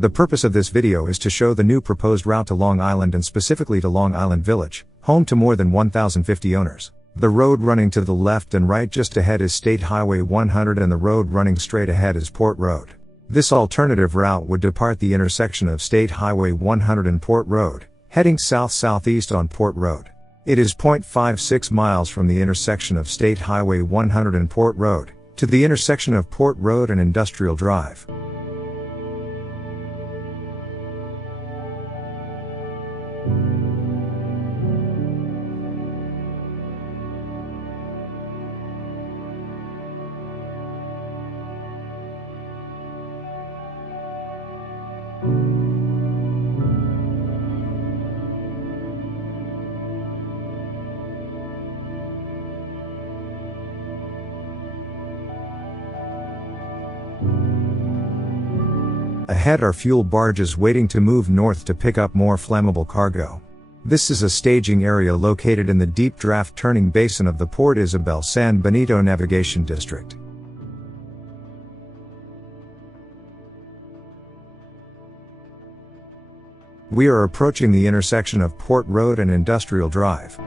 The purpose of this video is to show the new proposed route to Long Island and specifically to Long Island Village, home to more than 1,050 owners. The road running to the left and right just ahead is State Highway 100 and the road running straight ahead is Port Road. This alternative route would depart the intersection of State Highway 100 and Port Road, heading south-southeast on Port Road. It is 0.56 miles from the intersection of State Highway 100 and Port Road, to the intersection of Port Road and Industrial Drive. Ahead are fuel barges waiting to move north to pick up more flammable cargo. This is a staging area located in the deep draft turning basin of the Port Isabel San Benito Navigation District. We are approaching the intersection of Port Road and Industrial Drive.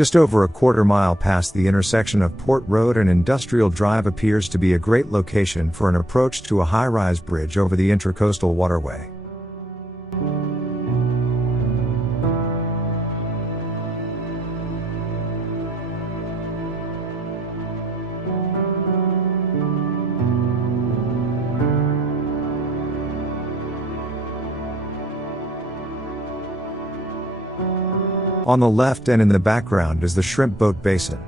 Just over a quarter mile past the intersection of Port Road and Industrial Drive appears to be a great location for an approach to a high-rise bridge over the Intracoastal Waterway. On the left and in the background is the Shrimp Boat Basin.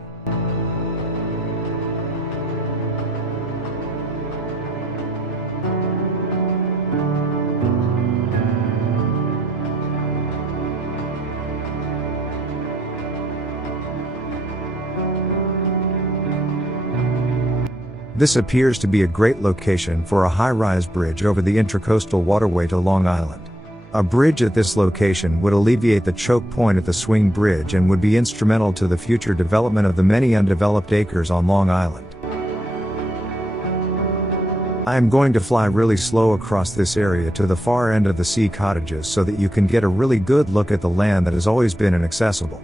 This appears to be a great location for a high-rise bridge over the Intracoastal Waterway to Long Island. A bridge at this location would alleviate the choke point at the swing bridge and would be instrumental to the future development of the many undeveloped acres on Long Island. I am going to fly really slow across this area to the far end of the sea cottages so that you can get a really good look at the land that has always been inaccessible.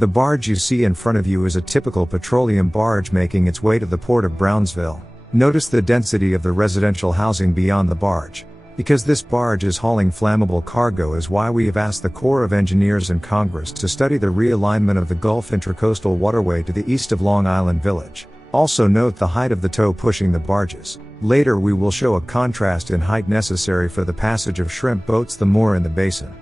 The barge you see in front of you is a typical petroleum barge making its way to the port of Brownsville. Notice the density of the residential housing beyond the barge. Because this barge is hauling flammable cargo is why we have asked the Corps of Engineers and Congress to study the realignment of the Gulf Intracoastal Waterway to the east of Long Island Village. Also note the height of the tow pushing the barges. Later we will show a contrast in height necessary for the passage of shrimp boats the more in the basin.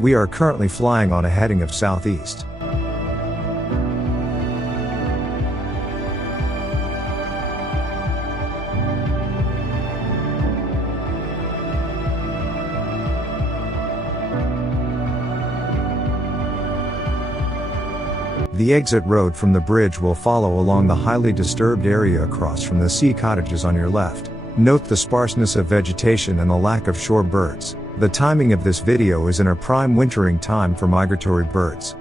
We are currently flying on a heading of southeast. The exit road from the bridge will follow along the highly disturbed area across from the sea cottages on your left. Note the sparseness of vegetation and the lack of shore birds. The timing of this video is in a prime wintering time for migratory birds.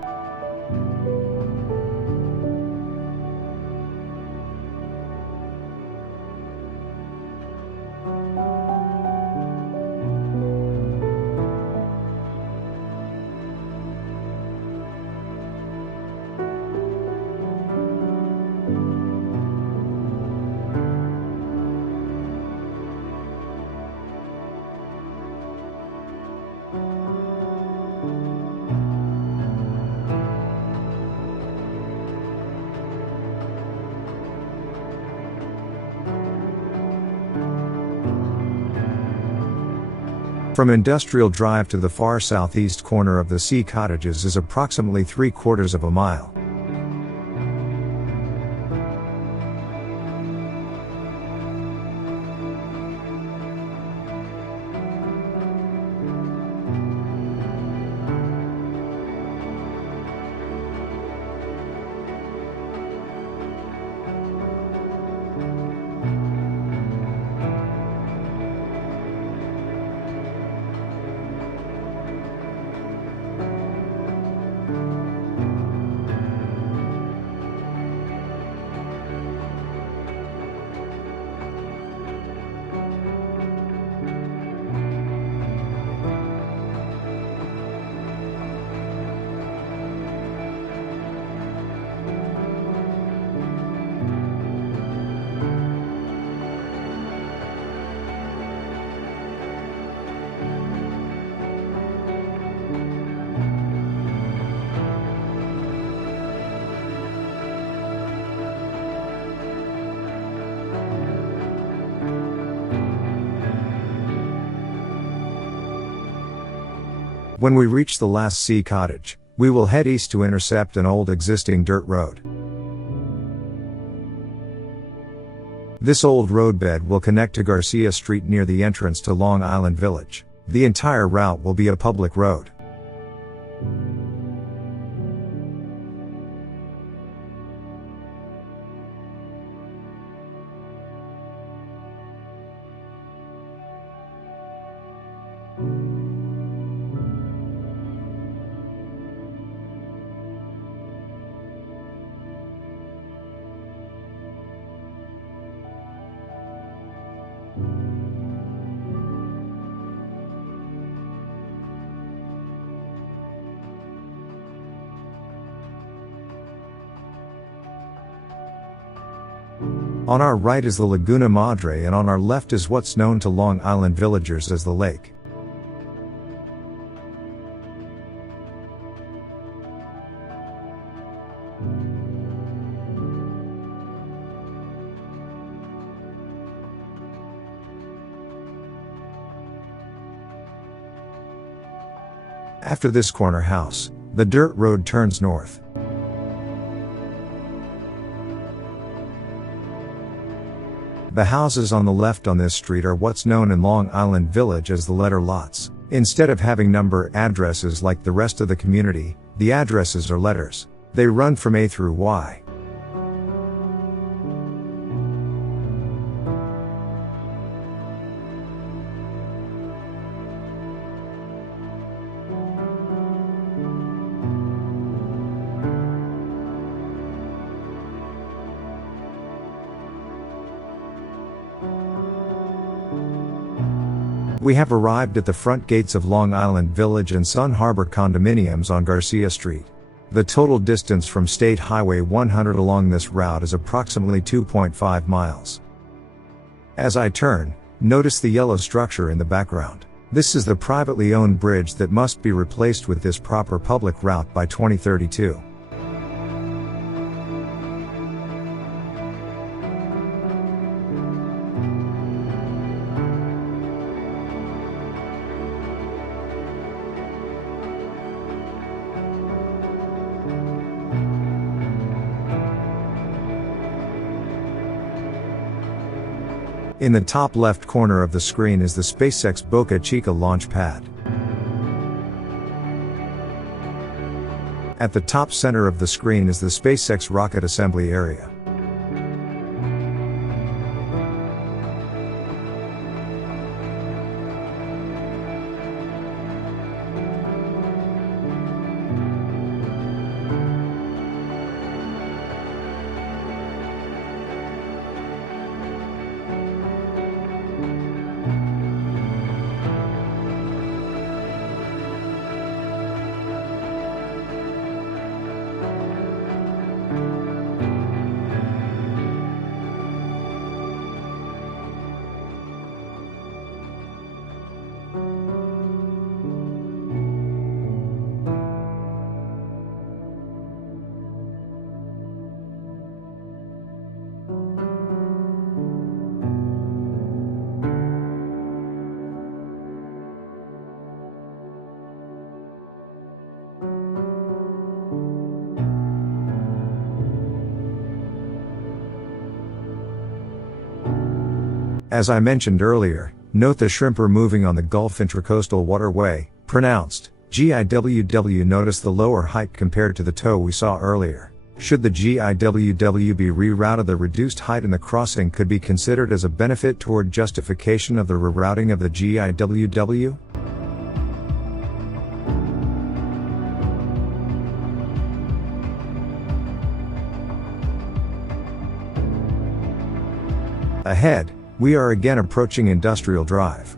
From Industrial Drive to the far southeast corner of the sea cottages is approximately 3/4 of a mile. When we reach the last sea cottage, we will head east to intercept an old existing dirt road. This old roadbed will connect to Garcia Street near the entrance to Long Island Village. The entire route will be a public road. On our right is the Laguna Madre and on our left is what's known to Long Island villagers as the lake. After this corner house, the dirt road turns north. The houses on the left on this street are what's known in Long Island Village as the letter lots. Instead of having number addresses like the rest of the community, the addresses are letters. They run from A through Y. We have arrived at the front gates of Long Island Village and Sun Harbor condominiums on Garcia Street. The total distance from State Highway 100 along this route is approximately 2.5 miles. As I turn, notice the yellow structure in the background. This is the privately owned bridge that must be replaced with this proper public route by 2032. In the top left corner of the screen is the SpaceX Boca Chica launch pad. At the top center of the screen is the SpaceX rocket assembly area. As I mentioned earlier, note the shrimp are moving on the Gulf Intracoastal Waterway, pronounced GIWW. Notice the lower height compared to the tow we saw earlier. Should the GIWW be rerouted, the reduced height in the crossing could be considered as a benefit toward justification of the rerouting of the GIWW. Ahead, we are again approaching Industrial Drive.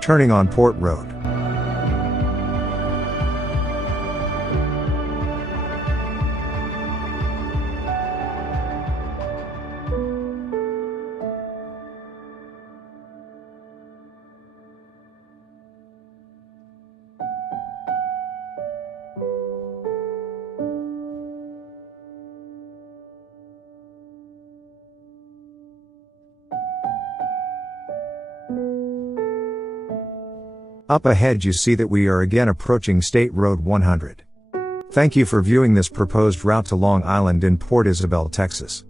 Turning on Port Road. Up ahead you see that we are again approaching State Road 100. Thank you for viewing this proposed route to Long Island in Port Isabel, Texas.